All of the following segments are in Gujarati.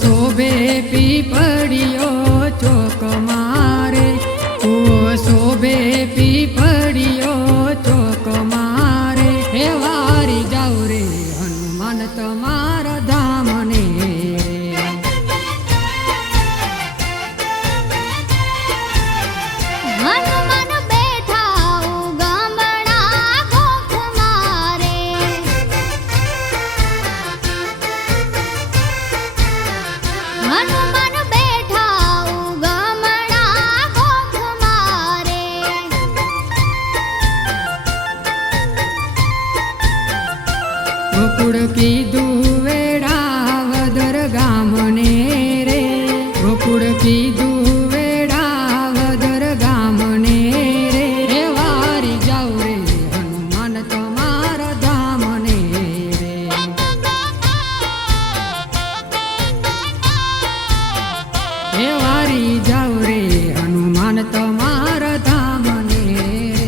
શોભે પીપળીઓ ચોક મારે, ઓ શોભે પીપળીઓ ચોક મારે, હે વારી જાઉ રે હનુમાન તમારા ધામને. ગોકુળ કીધું વેળાવદર ગામને રે, ગોકુળ કીધું વેળાવદર ગામને રે, હે વારી જાઉ રે હનુમાન તમારા ધામને રે. હે વારી જાઉ રે હનુમાન તમારા ધામને રે.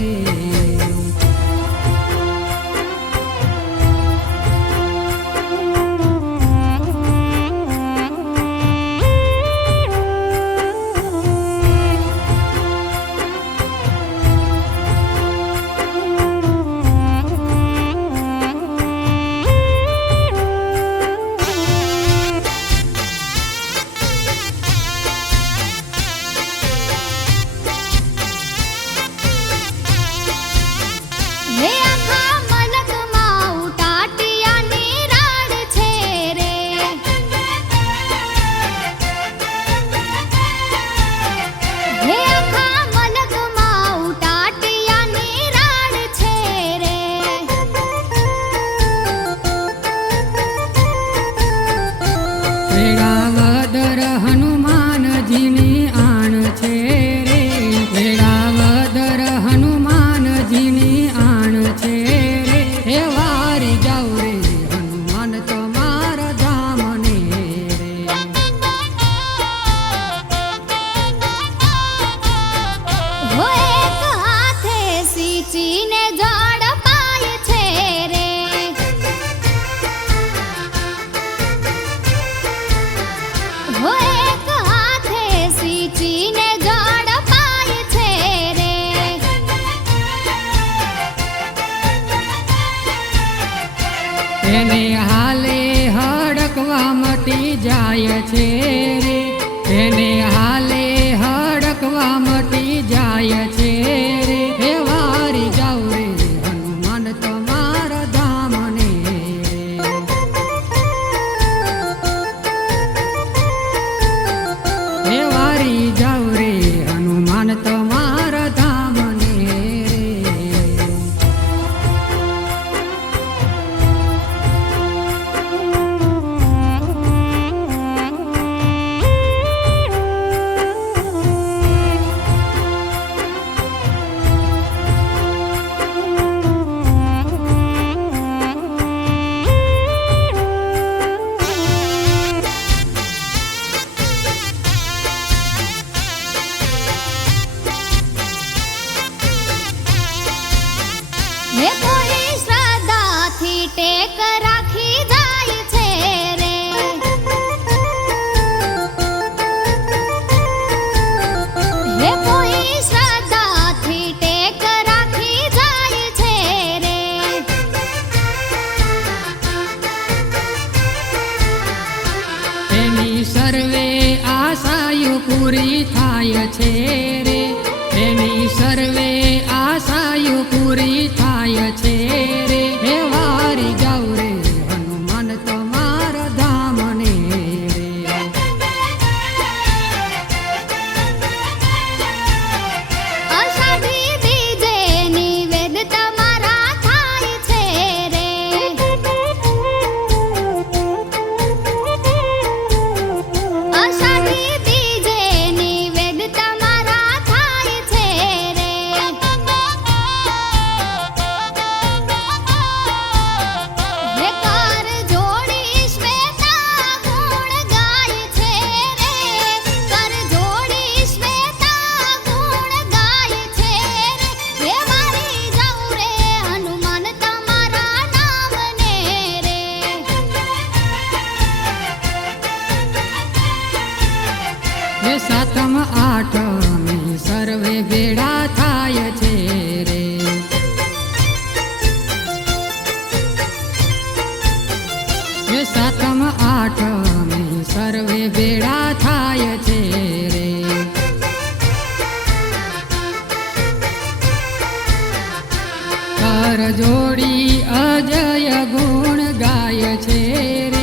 વેળાવદર હનુમાનજીની આણ છે રે, વેળાવદર હનુમાનજીની આણ છે રે, હે વારી જાઉ રે હનુમાન તમારા ધામને રે. હો એક હાથે સીંચીને ઝડપાય છે રે, હો એક હાથે સીંચીને ઝડપાય છે રે. એને હાલે હડકવા મટી જાય છે રે, એને હાલે હડકવા મટી જાય છે રે, હે વારી જાઉ રે હનુમાન તમારા ધામને રે. હે વારી જાઉ રે હનુમાન તમારા ધામને રે. પૂરી થાય છે રે એની સર્વે આશાયું પૂરી થાય છે રે હે વારી જાઉં રે હનુમાન તમારા ધામને રે અષાઢી બીજે નિવેદ તમારા થાય છે રે અષાઢી બીજે નિવેદ તમારા થાય છે રે હે કર જોડી શ્વેતા ગુણ ગાય છે રે કર જોડી શ્વેતા ગુણ ગાય છે રે હે વારી જાઉં રે હનુમાન તમારા નામને રે હે સાતમ આઠમી સર્વે ભેળા થાય છે રે હે સાતમ આઠમી સર્વે ભેળા થાય છે રે કર જોડી અજય ગુણ ગાય છે રે